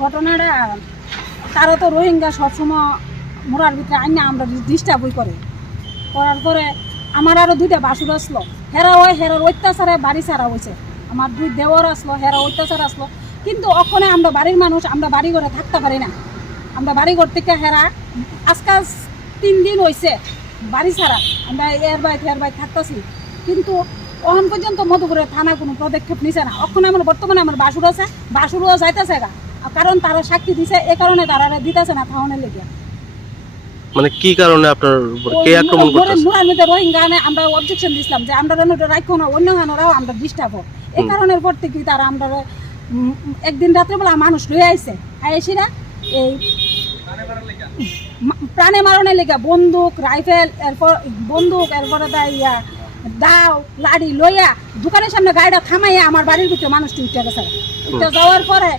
ঘটনাটা তারা তো রোহিঙ্গা সবসময় মোরার ভিতরে আইনা আমরা ডিস্টার্ব ডিস্টার্বই করে। করার পরে আমার আরও দুইটা বাসুর আসলো। হেরা হয় হেরার অত্যাচারে বাড়ি ছাড়া হয়েছে আমার দুই দেওয়ার আসলো হেরা অত্যাচার আসলো। কিন্তু ওখানে আমরা বাড়ির মানুষ, আমরা বাড়ি ঘরে থাকতে পারি না। আমরা বাড়ি ঘর থেকে হেরা আজকাল তিন দিন হয়েছে বাড়ি ছাড়া। আমরা এর বাই হের বাই থাকতেছি। কিন্তু অহন পর্যন্ত মধুপুরের থানা কোনো পদক্ষেপ নিছে না। ওখানে আমার, বর্তমানে আমার বাসুর আছে, বাসুরও যাইতেছে গা। কারণ তারা সাক্ষী দিছে এ কারণে তারা দিতেছে না থাউনের লেগে। মানে কি কারণে আপনার কে আক্রমণ করতেছে? মুরার মধ্যে রোহিঙ্গা আনে আমরা অবজেকশন দিছিলাম যে আমরা যেন এটা রাখো না অন্য হানোরাও আমরা ডিস্টার্ব হোক। এই কারণের পর থেকে তারা আমরা একদিন রাত্রেবেলা মানুষ লয়ে আইছে। আইসিরা এই প্রাণে মারণের লেগে বন্দুক রাইফেল এরপর বন্দুক এরপরে দা ইয়া দাও লাড়ি লইয়া দোকানের সামনে গাড়িটা থামাইয়া আমার বাড়ির ভিতরে মানুষটি উঠে গেছে। উঠে যাওয়ার পরে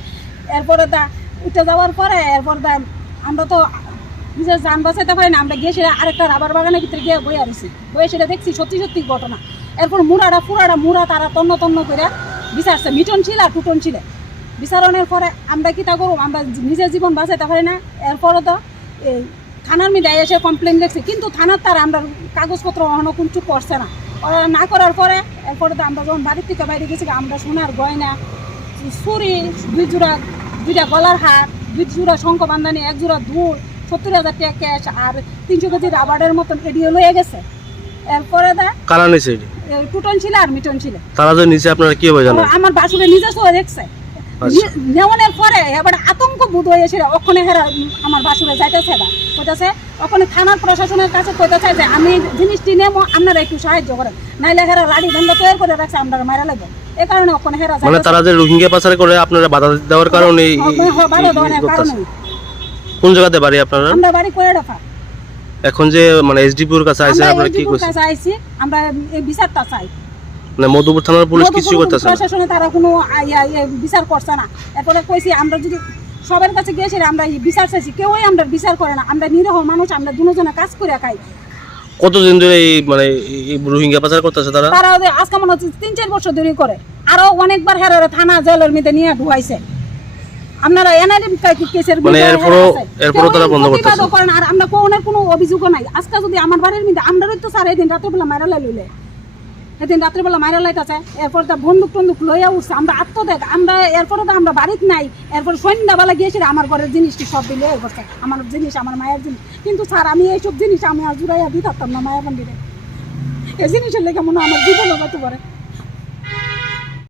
এরপরে তা উঠে যাওয়ার পরে এরপর দা আমরা তো নিজের যান বাঁচাইতে পারি না, আমরা গিয়ে সেটা আরেকটা রাবার বাগানের ভিতরে গিয়ে বয়ে আছি বয়ে সেটা দেখছি সত্যি সত্যি ঘটনা। এরপর মুড়াটা পুরাটা মুড়া তারা তন্ন তন্ন করে বিচারছে, মিটন ছিল আর টুটন ছিল। বিচারণের পরে আমরা কি তা করব? আমরা নিজের জীবন বাঁচাইতে পারি না। এরপরে তো এই থানার মধ্যে এসে কমপ্লেন দেখছি, কিন্তু থানার তার আমরা কাগজপত্র অহনো কিছু করছে না। ওরা না করার পরে এরপরে তো আমরা যখন বাড়ির থেকে বাইরে গেছি, আমরা সোনার গয়না, ছুরি দুই জোড়া দুইটা গলার হার দুই জোড়া শঙ্খ বান্ধানি এক জোড়া দুল সত্তর হাজার টাকা ক্যাশ আর তিনশো কেজি রাবারের মতন এডিও লয়ে গেছে। এরপরে দা কারা নিছে এটি? টুটন ছিল আর মিটন ছিল তারা যে নিচে আপনারা কি হবে জানেন আমার বাসুরে নিজস্ব দেখছে। আচ্ছা। নি- নেওয়ানোর পরে এবার আতঙ্ক বোধ হয়েছিল ওখানে হেরা আমার বাসুরে যাইতেছে না কইতাছে ওখানে থানার প্রশাসনের কাছে কইতাছে যে আমি জিনিসটি নেব আপনারা একটু সাহায্য করেন। নাইলে হেরা লাড়ি বন্ধ তৈরি করে রাখছে আমরা মারা লাগবে। এ কারণে ওখানে হেরা মানে। তারা যে রোহিঙ্গা পাচার করে আপনারা বাধা দেওয়ার কারণে এই- হ- এই- হ- ভালো এই- ধরনের করতেছে। কারণে। কোন জায়গাতে বাড়ি আপনারা? আমরা বাড়ি এখন যে মানে এসডিপিওর কাছে আইছে আমরা আপনারা কি করছেন আমরা এই বিচারটা চাই। মানে মধুপুর থানার পুলিশ কিছু করতেছে না। প্রশাসনে তারা কোনো বিচার করছে না। এরপরে কইছি আমরা যদি সবার কাছে গিয়েছি আমরা বিচার চাইছি কেউই আমরা বিচার করে না। আমরা নিরহ মানুষ আমরা দুজনে কাজ করে খাই। কতদিন ধরে এই মানে রোহিঙ্গা পাচার করতেছে তারা? তারা আজকে মনে হচ্ছে তিন চার বছর ধরে করে। আরও অনেকবার হেরারে থানা জেলের মধ্যে নিয়ে ঢুকাইছে। আপনারা কেসের মানে মধ্যে এরপরও- এরপরও তারা বন্ধ করতেছে। করে না। আর আমরা কোনো কোনো অভিযোগও নাই। আজকে যদি আমার বাড়ির মধ্যে আমরাই তো স্যার এদিন রাত্রেবেলা মারা লাইলে এদিন রাত্রেবেলা মারা আছে এরপর তা বন্দুক টন্দুক লইয়া উঠছে, আমরা আত্মত্যাগ, আমরা এরপরে তো আমরা বাড়িতে নাই, এরপর সন্ধ্যাবেলা গিয়েছিল আমার ঘরের জিনিসটি সব দিলে করছে, আমার জিনিস, আমার মায়ের জিনিস। কিন্তু স্যার, আমি এইসব জিনিস আমি আর জুড়াইয়া দিতে পারতাম না মায়ের মন্দিরে এই জিনিসের লেগে মনে আমার জীবনও যত পারে।